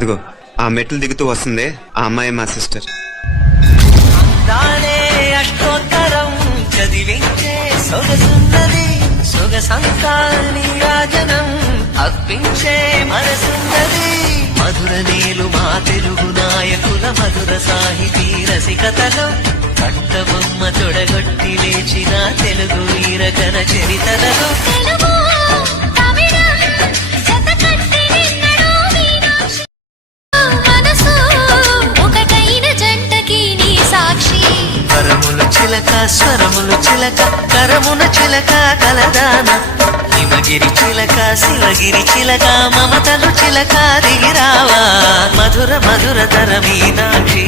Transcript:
ఇదిగో ఆ మెట్లు దిగుతూ వస్తుంది ఆ అమ్మాయి మా సిస్టర్. అష్టోత్తరం చదివించే సొగసున్నది సొగసంకాని రాజనం అర్పించే మనసున్నది మధుర నేలు మా తెలుగు నాయకుల మధుర సాహితీ రసికతలో కట్టబొమ్మ తొడగొట్టి లేచిన తెలుగు వీరకన చరితలలో కరములు చిలక స్వరములు చిలక కరమున చిలక కలదాన హిమగిరి చిలక శివగిరి చిలక మమతలు చిలక దిగిరావా మధుర మధుర తర మీనాక్షి.